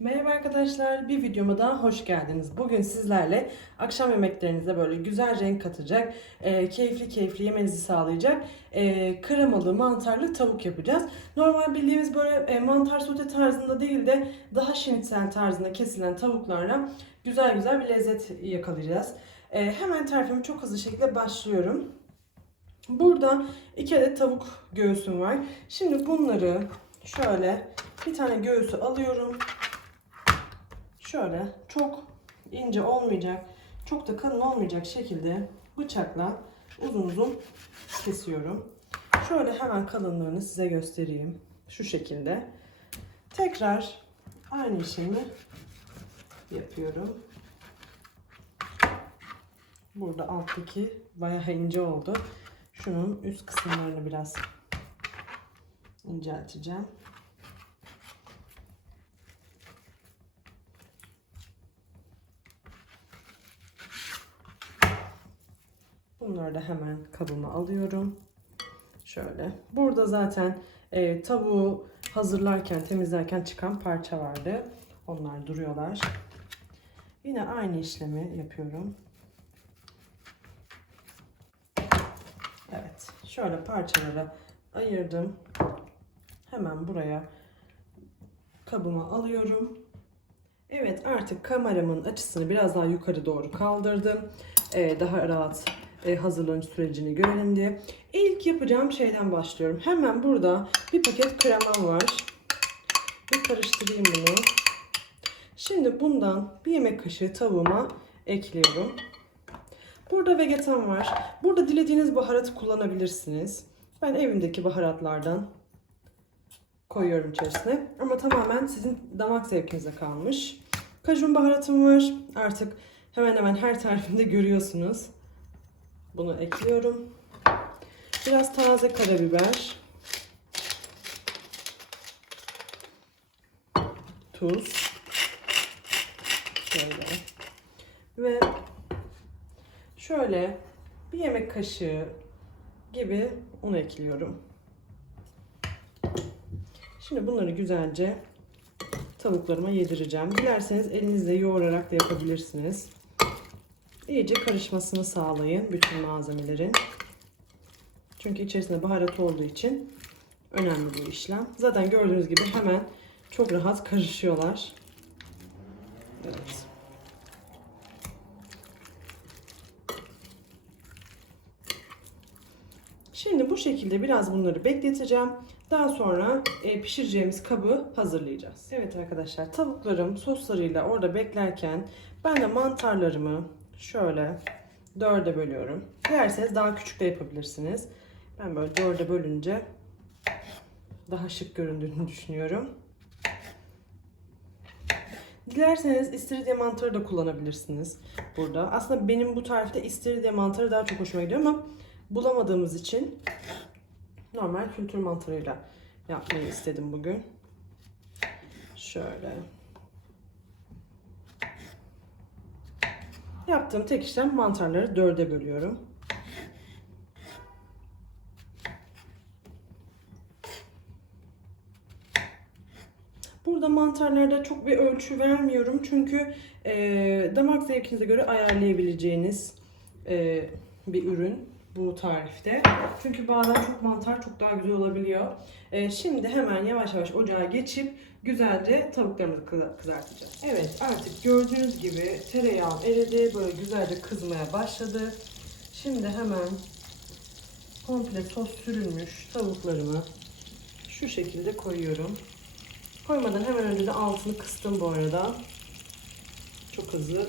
Merhaba arkadaşlar, bir videoma daha hoş geldiniz. Bugün sizlerle akşam yemeklerinize böyle güzel renk katacak, e, keyifli keyifli yemenizi sağlayacak e, kremalı, mantarlı tavuk yapacağız. Normal bildiğimiz böyle e, mantar sote tarzında değil de daha şinitsel tarzında kesilen tavuklarla güzel güzel bir lezzet yakalayacağız. E, hemen tarifime çok hızlı şekilde başlıyorum. Burada iki adet tavuk göğsüm var. Şimdi bunları şöyle bir tane göğsü alıyorum. Şöyle çok ince olmayacak, çok da kalın olmayacak şekilde bıçakla uzun uzun kesiyorum. Şöyle hemen kalınlığını size göstereyim. Şu şekilde. Tekrar aynı işlemi yapıyorum. Burada alttaki bayağı ince oldu. Şunun üst kısımlarını biraz incelteceğim. Bunları da hemen kabıma alıyorum. Şöyle. Burada zaten e, tavuğu hazırlarken, temizlerken çıkan parça vardı. Onlar duruyorlar. Yine aynı işlemi yapıyorum. Evet. Şöyle parçalara ayırdım. Hemen buraya kabıma alıyorum. Evet artık kameramın açısını biraz daha yukarı doğru kaldırdım. Ee, daha rahat hazırlanış sürecini görelim diye. İlk yapacağım şeyden başlıyorum. Hemen burada bir paket kremam var. Bir karıştırayım bunu. Şimdi bundan bir yemek kaşığı tavuğuma ekliyorum. Burada vegetan var. Burada dilediğiniz baharatı kullanabilirsiniz. Ben evimdeki baharatlardan koyuyorum içerisine. Ama tamamen sizin damak zevkinize kalmış. Kajun baharatım var. Artık hemen hemen her tarifinde görüyorsunuz. Bunu ekliyorum. Biraz taze karabiber. Tuz. Şöyle. Ve şöyle bir yemek kaşığı gibi un ekliyorum. Şimdi bunları güzelce tavuklarıma yedireceğim. Dilerseniz elinizle yoğurarak da yapabilirsiniz. İyice karışmasını sağlayın bütün malzemelerin. Çünkü içerisinde baharat olduğu için önemli bu işlem. Zaten gördüğünüz gibi hemen çok rahat karışıyorlar. Evet. Şimdi bu şekilde biraz bunları bekleteceğim. Daha sonra e, pişireceğimiz kabı hazırlayacağız. Evet arkadaşlar tavuklarım soslarıyla orada beklerken ben de mantarlarımı şöyle dörde bölüyorum. Dilerseniz daha küçük de yapabilirsiniz. Ben böyle dörde bölünce daha şık göründüğünü düşünüyorum. Dilerseniz istiridye mantarı da kullanabilirsiniz burada. Aslında benim bu tarifte istiridye mantarı daha çok hoşuma gidiyor ama bulamadığımız için normal kültür mantarıyla yapmayı istedim bugün. Şöyle. Yaptığım tek işlem mantarları dörde bölüyorum. Burada mantarlarda çok bir ölçü vermiyorum çünkü e, damak zevkinize göre ayarlayabileceğiniz e, bir ürün bu tarifte. Çünkü bazen çok mantar çok daha güzel olabiliyor. E, şimdi hemen yavaş yavaş ocağa geçip güzelce tavuklarımızı kıza- kızartacağız. Evet artık gördüğünüz gibi tereyağım eridi. Böyle güzelce kızmaya başladı. Şimdi hemen komple sos sürülmüş tavuklarımı şu şekilde koyuyorum. Koymadan hemen önce de altını kıstım bu arada. Çok hızlı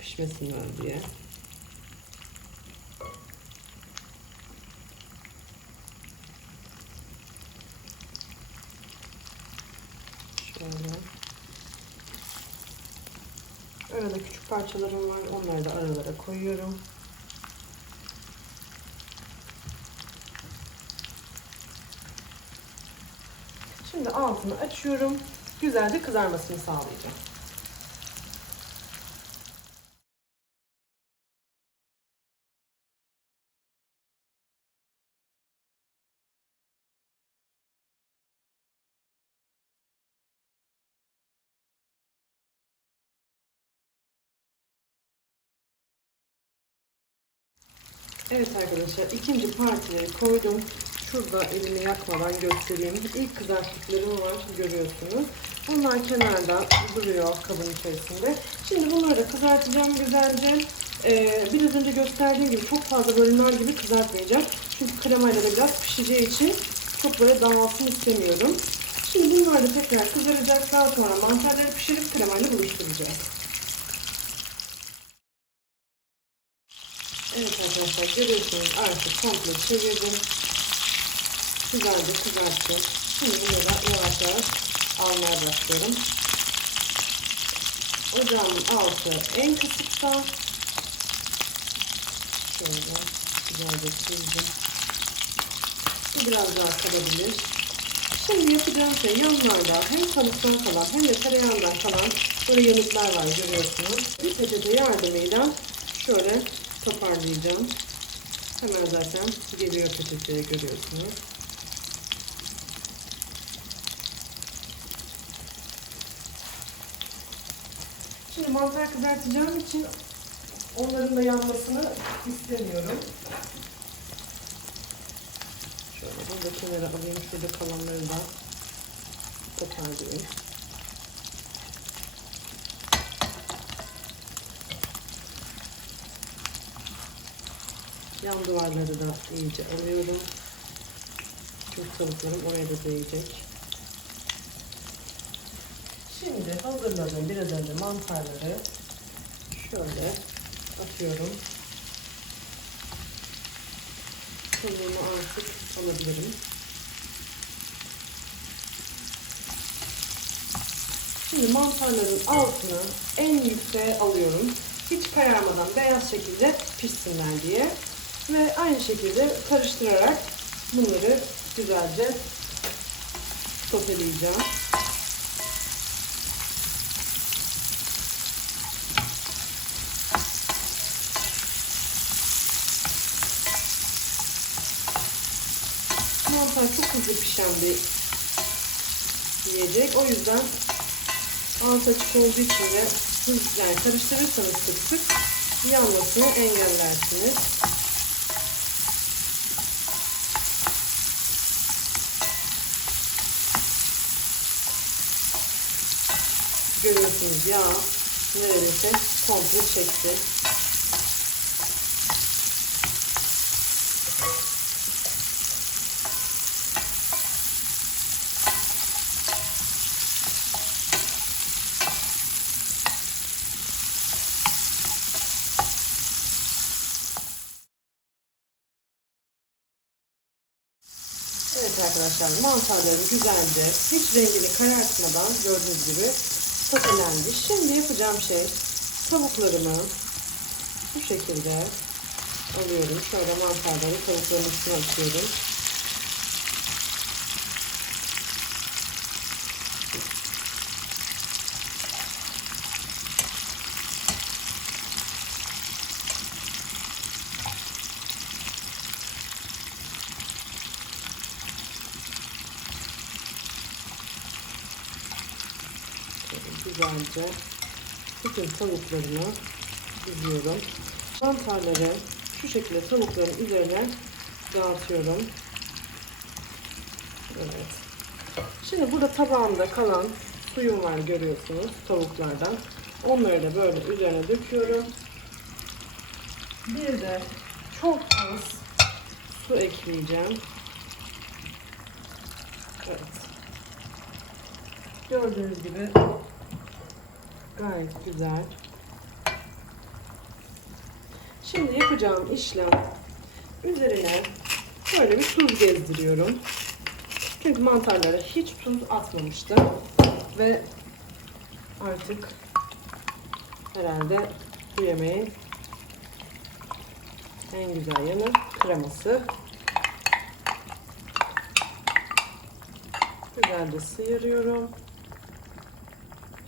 pişmesinler diye. Şöyle. Arada küçük parçalarım var. Onları da aralara koyuyorum. Şimdi altını açıyorum. Güzelce kızarmasını sağlayacağım. Evet arkadaşlar ikinci partiyi koydum. Şurada elimi yakmadan göstereyim. İlk kızarttıklarım var görüyorsunuz. Bunlar kenarda duruyor kabın içerisinde. Şimdi bunları da kızartacağım güzelce. Ee, biraz önce gösterdiğim gibi çok fazla nar gibi kızartmayacağım. Çünkü kremayla da biraz pişeceği için çok böyle dağılsın istemiyorum. Şimdi bunlar da tekrar kızaracak. Daha sonra mantarları pişirip kremayla buluşturacağız. Evet arkadaşlar görüyorsunuz artık komple çevirdim. Güzelce kızarttım. Şimdi bunları yavaş yavaş almaya başlıyorum. Ocağımın altı en kısıkta. Şöyle güzelce çizdim. Bu biraz daha kalabilir. Şimdi yapacağım şey yanlarda hem tavuktan kalan hem de tereyağından kalan böyle yanıklar var görüyorsunuz. Bir peçete yardımıyla şöyle toparlayacağım. Hemen zaten geliyor peçeteye görüyorsunuz. Şimdi mantar kızartacağım için onların da yanmasını istemiyorum. Şöyle bunu da kenara alayım. Şurada kalanları da toparlayayım. Duvarları da iyice alıyorum. Çünkü tavuklarım oraya da değecek. Şimdi hazırladığım biraz önce mantarları şöyle atıyorum. Tavuğumu artık alabilirim. Şimdi mantarların altını en yükseğe alıyorum. Hiç kararmadan beyaz şekilde pişsinler diye. Ve aynı şekilde karıştırarak bunları güzelce soteleyeceğim. Mantar çok hızlı pişen bir yiyecek. O yüzden alt açık olduğu için de hızlı yani karıştırırsanız sık sık yanmasını engellersiniz. Görüyorsunuz yağ neredeyse komple çekti. Evet arkadaşlar mantarlarım güzelce hiç rengini karartmadan gördüğünüz gibi sotelendi. Şimdi yapacağım şey tavuklarımı bu şekilde alıyorum. Şöyle mantarları tavukların üstüne atıyorum. Güzelce bütün tavuklarımı diziyorum. Mantarları şu şekilde tavukların üzerine dağıtıyorum. Evet. Şimdi burada tabağımda kalan suyum var görüyorsunuz tavuklardan. Onları da böyle üzerine döküyorum. Bir de çok az su ekleyeceğim. Evet. Gördüğünüz gibi Gayet güzel. Şimdi yapacağım işlem üzerine böyle bir tuz gezdiriyorum. Çünkü mantarlara hiç tuz atmamıştım. Ve artık herhalde bu yemeğin en güzel yanı kreması. Güzelce sıyırıyorum.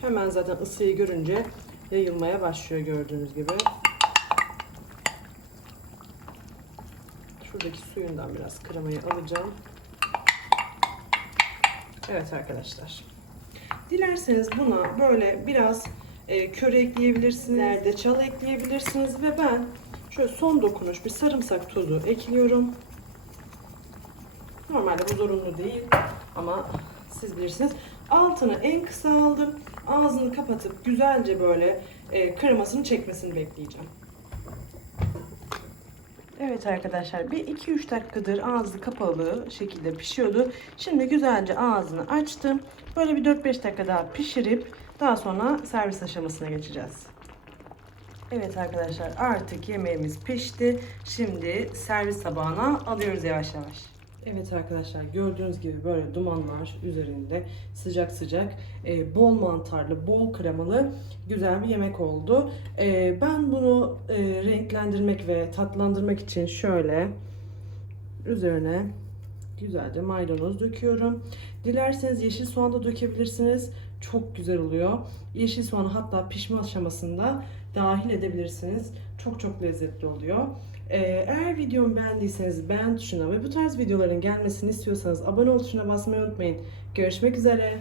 Hemen zaten ısıyı görünce yayılmaya başlıyor gördüğünüz gibi. Şuradaki suyundan biraz kremayı alacağım. Evet arkadaşlar. Dilerseniz buna böyle biraz e, köre ekleyebilirsiniz, zerdeçal ekleyebilirsiniz ve ben Şöyle son dokunuş bir sarımsak tozu ekliyorum. Normalde bu zorunlu değil ama siz bilirsiniz. Altını en kısa aldım. Ağzını kapatıp güzelce böyle e, kremasını çekmesini bekleyeceğim. Evet arkadaşlar bir 2-3 dakikadır ağzı kapalı şekilde pişiyordu. Şimdi güzelce ağzını açtım. Böyle bir 4-5 dakika daha pişirip daha sonra servis aşamasına geçeceğiz. Evet arkadaşlar artık yemeğimiz pişti. Şimdi servis tabağına alıyoruz yavaş yavaş. Evet arkadaşlar gördüğünüz gibi böyle dumanlar üzerinde sıcak sıcak e, bol mantarlı bol kremalı güzel bir yemek oldu. E, ben bunu e, renklendirmek ve tatlandırmak için şöyle üzerine güzelce maydanoz döküyorum. Dilerseniz yeşil soğan da dökebilirsiniz. Çok güzel oluyor. Yeşil soğanı hatta pişme aşamasında dahil edebilirsiniz. Çok çok lezzetli oluyor. Ee, eğer videomu beğendiyseniz beğen tuşuna ve bu tarz videoların gelmesini istiyorsanız abone ol tuşuna basmayı unutmayın. Görüşmek üzere.